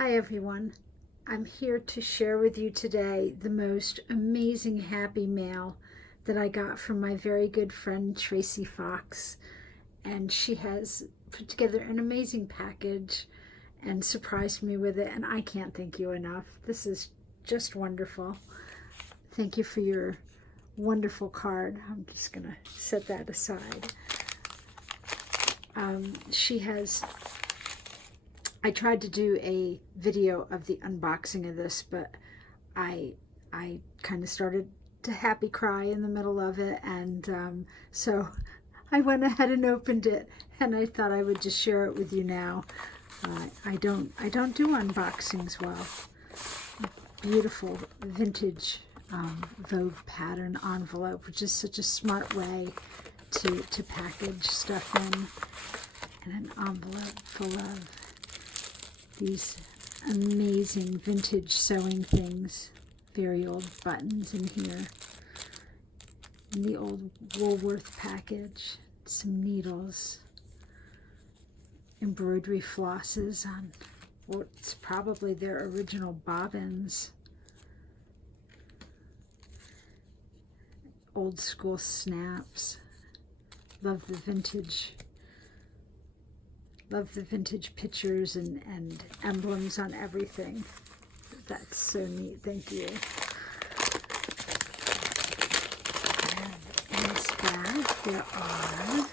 Hi everyone. I'm here to share with you today the most amazing happy mail that I got from my very good friend Tracie Fox. And she has put together an amazing package and surprised me with it, and I can't thank you enough. This is just wonderful. Thank you for your wonderful card. I'm just gonna set that aside. I tried to do a video of the unboxing of this, but I kind of started to happy cry in the middle of it, and so I went ahead and opened it, and I thought I would just share it with you now. I don't do unboxings well. Beautiful vintage Vogue pattern envelope, which is such a smart way to package stuff in, and an envelope full of these amazing vintage sewing things. Very old buttons in here. And the old Woolworth package. Some needles. Embroidery flosses on what's probably their original bobbins. Old school snaps. Love the vintage pictures and emblems on everything. That's so neat. Thank you. And in this bag there are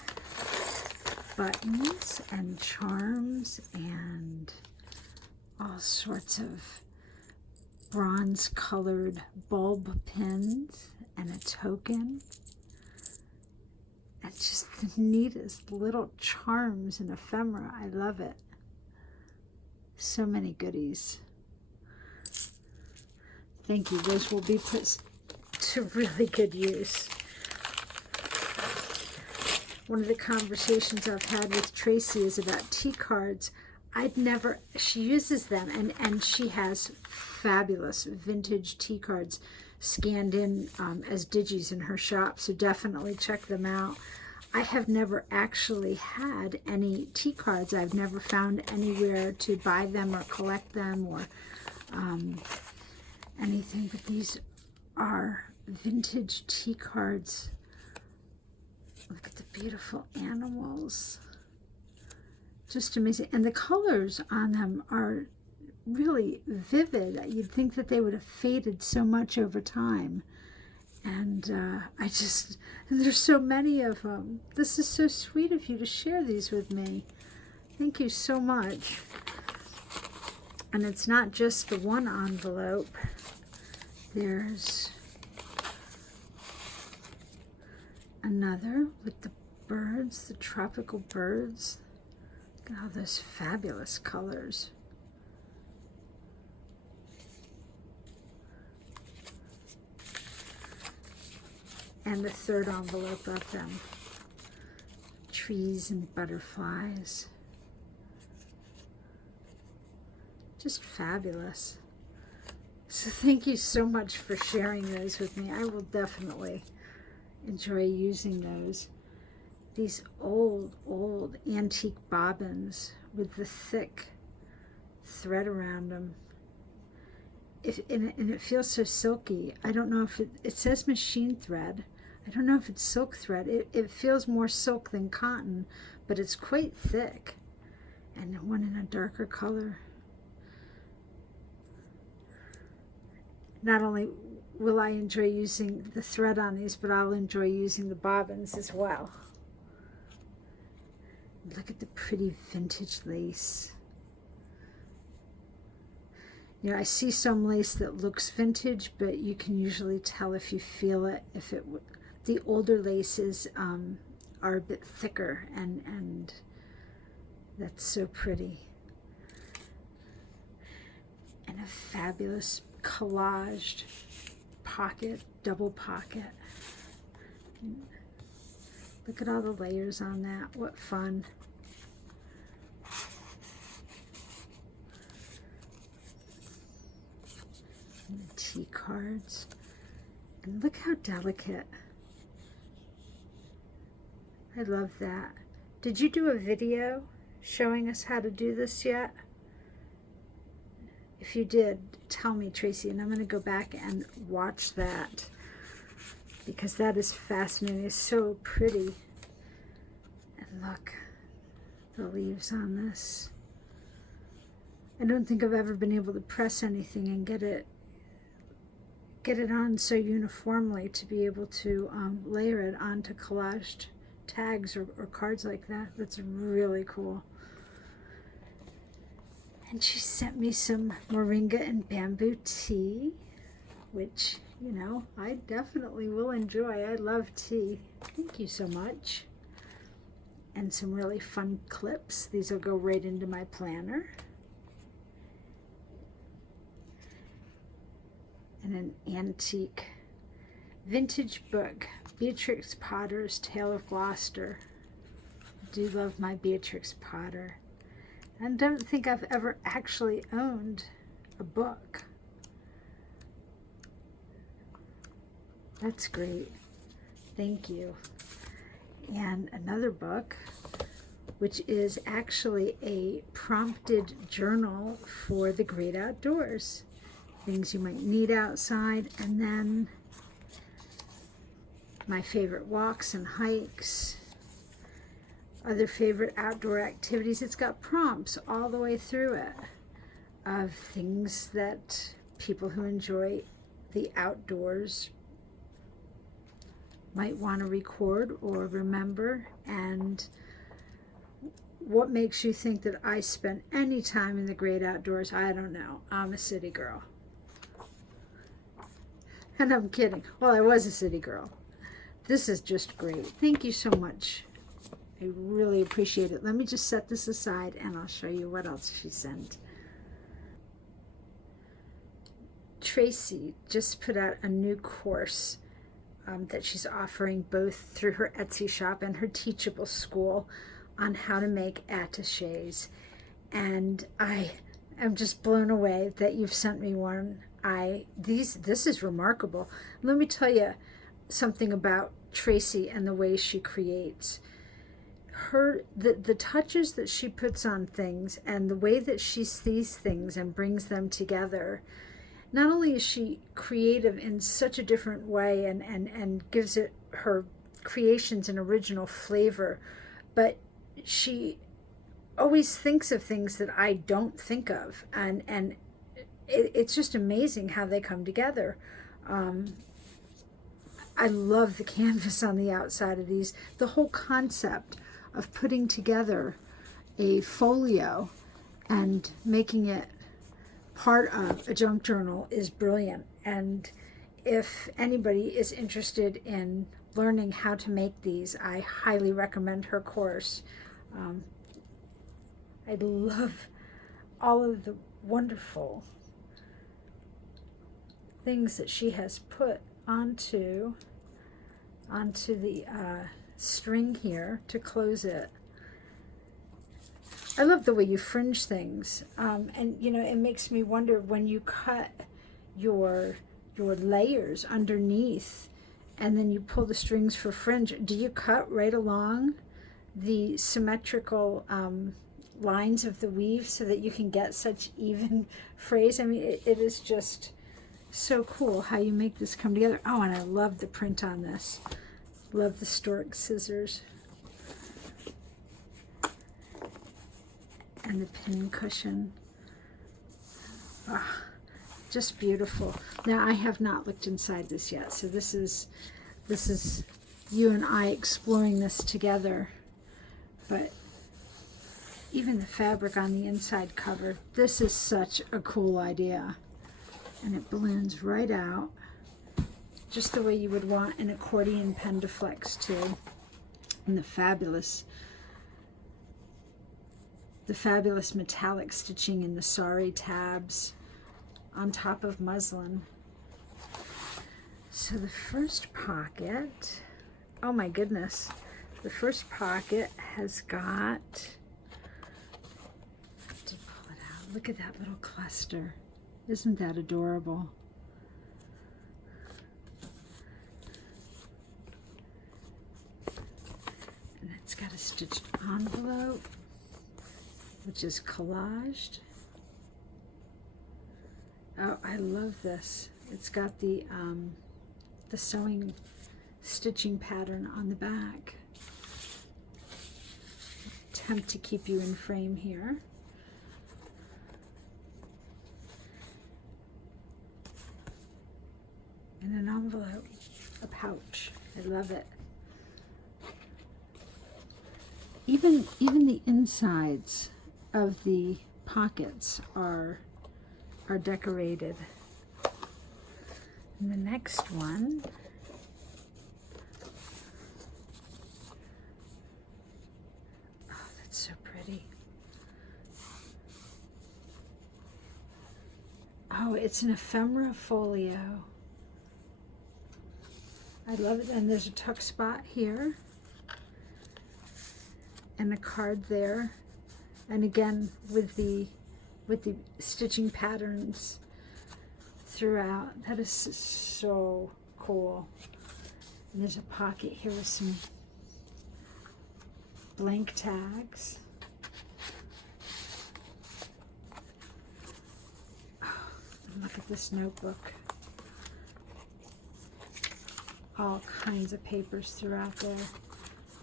buttons and charms and all sorts of bronze colored bulb pins and a token. And just the neatest little charms and ephemera. I love it. So many goodies. Thank you. Those will be put to really good use. One of the conversations I've had with Tracie is about tea cards. She uses them, and she has fabulous vintage tea cards scanned in as digis in her shop, so definitely check them out. I have never actually had any tea cards. I've never found anywhere to buy them or collect them or anything, but these are vintage tea cards. Look at the beautiful animals. Just amazing. And the colors on them are really vivid. You'd think that they would have faded so much over time. And there's so many of them. This is so sweet of you to share these with me. Thank you so much. And it's not just the one envelope. There's another with the birds, the tropical birds. Look at all those fabulous colors. And the third envelope of them. Trees and butterflies. Just fabulous. So thank you so much for sharing those with me. I will definitely enjoy using those. These old antique bobbins with the thick thread around them. And it feels so silky. I don't know if it says machine thread. I don't know if it's silk thread. It feels more silk than cotton, but it's quite thick. And one in a darker color. Not only will I enjoy using the thread on these, but I'll enjoy using the bobbins as well. Look at the pretty vintage lace. You know, I see some lace that looks vintage, but you can usually tell if you feel it. The older laces are a bit thicker, and that's so pretty. And a fabulous collaged pocket, double pocket. Look at all the layers on that. What fun. And the tea cards. And look how delicate. I love that. Did you do a video showing us how to do this yet? If you did, tell me, Tracie, and I'm going to go back and watch that because that is fascinating. It's so pretty. And look, the leaves on this. I don't think I've ever been able to press anything and get it on so uniformly to be able to layer it onto collaged tags or cards like that. That's really cool. And she sent me some moringa and bamboo tea, which, you know, I definitely will enjoy. I love tea. Thank you so much. And some really fun clips. These will go right into my planner. And an antique vintage book, Beatrix Potter's Tale of Gloucester. I do love my Beatrix Potter. I don't think I've ever actually owned a book. That's great. Thank you. And another book, which is actually a prompted journal for the great outdoors. Things you might need outside, and then my favorite walks and hikes, other favorite outdoor activities. It's got prompts all the way through it of things that people who enjoy the outdoors might want to record or remember. And what makes you think that I spent any time in the great outdoors? I don't know. I'm a city girl. And I'm kidding. Well, I was a city girl. This is just great. Thank you so much. I really appreciate it. Let me just set this aside and I'll show you what else she sent. Tracie just put out a new course that she's offering both through her Etsy shop and her Teachable School on how to make attaches. And I am just blown away that you've sent me one. This is remarkable. Let me tell you something about Tracie and the way she creates. The touches that she puts on things and the way that she sees things and brings them together. Not only is she creative in such a different way and gives it her creations an original flavor, but she always thinks of things that I don't think of, and it's just amazing how they come together. I love the canvas on the outside of these. The whole concept of putting together a folio and making it part of a junk journal is brilliant. And if anybody is interested in learning how to make these, I highly recommend her course. I love all of the wonderful things that she has put onto the string here to close it. I love the way you fringe things, and you know, it makes me wonder, when you cut your layers underneath and then you pull the strings for fringe, do you cut right along the symmetrical lines of the weave so that you can get such even frays? I mean, it is just so cool how you make this come together. Oh, and I love the print on this. Love the stork scissors. And the pin cushion. Oh, just beautiful. Now, I have not looked inside this yet, so this is you and I exploring this together. But even the fabric on the inside cover, this is such a cool idea. And it balloons right out, just the way you would want an accordion pen to flex to. And the fabulous metallic stitching in the sari tabs on top of muslin. So the first pocket, oh my goodness, the first pocket has got, I have to pull it out. Look at that little cluster. Isn't that adorable? And it's got a stitched envelope, which is collaged. Oh, I love this. It's got the sewing stitching pattern on the back. Attempt to keep you in frame here. And an envelope, a pouch. I love it. Even the insides of the pockets are decorated. And the next one, oh, that's so pretty. Oh, it's an ephemera folio. I love it. And there's a tuck spot here and a card there, and again with the stitching patterns throughout. That is so cool. And there's a pocket here with some blank tags. Oh, and look at this notebook. All kinds of papers throughout there.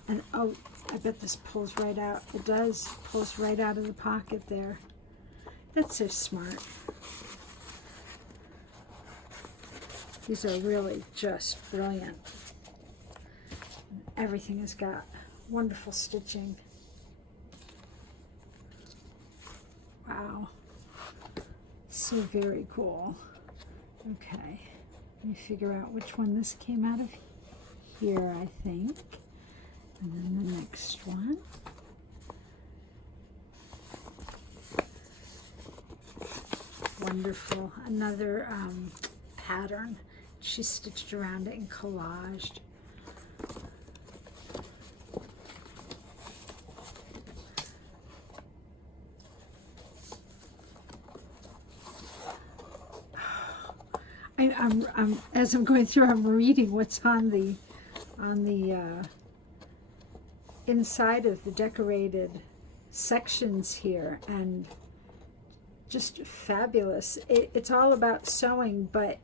And oh, I bet this pulls right out. It does. Pulls right out of the pocket there. That's so smart. These are really just brilliant. Everything has got wonderful stitching. Wow. So very cool. Okay. Let me figure out which one this came out of here, I think. And then the next one. Wonderful. Another pattern. She stitched around it and collaged. As I'm going through, I'm reading what's on the inside of the decorated sections here, and just fabulous. It's all about sewing, but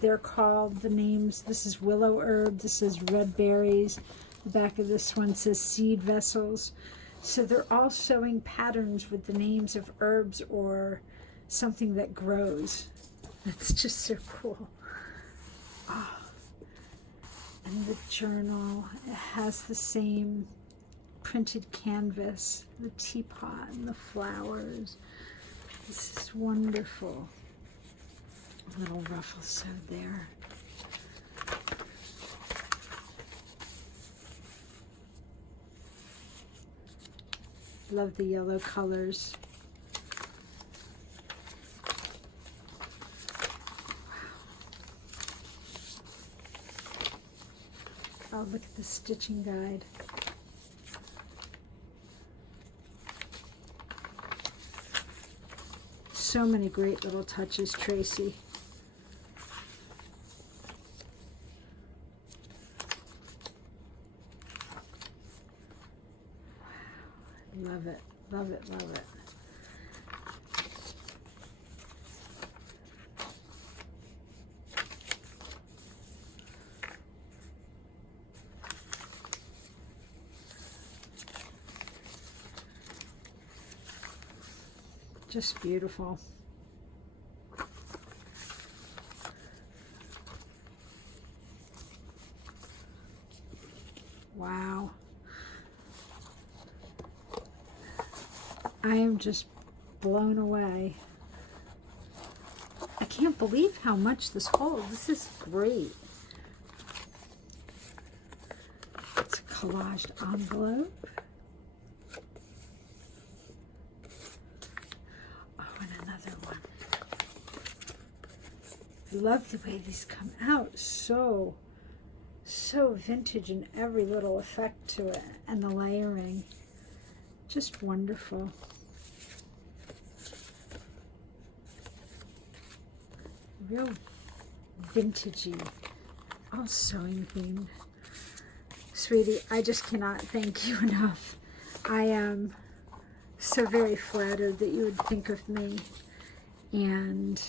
they're called the names. This is willow herb, this is red berries, the back of this one says seed vessels. So they're all sewing patterns with the names of herbs or something that grows. That's just so cool. Oh. And the journal, it has the same printed canvas, the teapot and the flowers. This is wonderful. A little ruffle sewed there. Love the yellow colors. Oh, look at the stitching guide. So many great little touches, Tracie. Love it, love it, love it. Just beautiful. Wow. I am just blown away. I can't believe how much this holds. This is great. It's a collaged envelope. Love the way these come out. So vintage in every little effect to it, and the layering, just wonderful. Real vintagey, all sewing themed. Sweetie, I just cannot thank you enough. I am so very flattered that you would think of me, and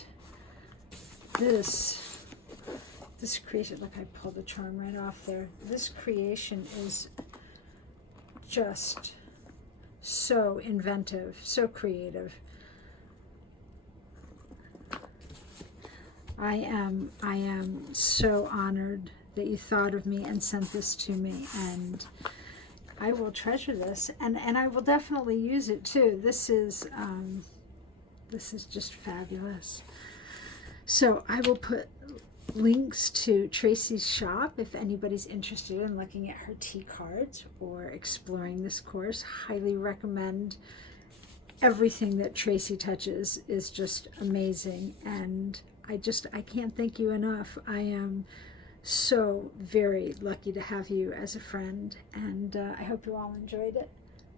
this creation, look, I pulled the charm right off there. This creation is just so inventive, so creative. I am so honored that you thought of me and sent this to me, and I will treasure this, and I will definitely use it too. This is just fabulous. So I will put links to Tracie's shop if anybody's interested in looking at her tea cards or exploring this course. Highly recommend. Everything that Tracie touches is just amazing, and I can't thank you enough. I am so very lucky to have you as a friend, and I hope you all enjoyed it,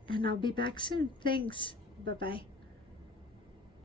and I'll be back soon. Thanks. Bye-bye.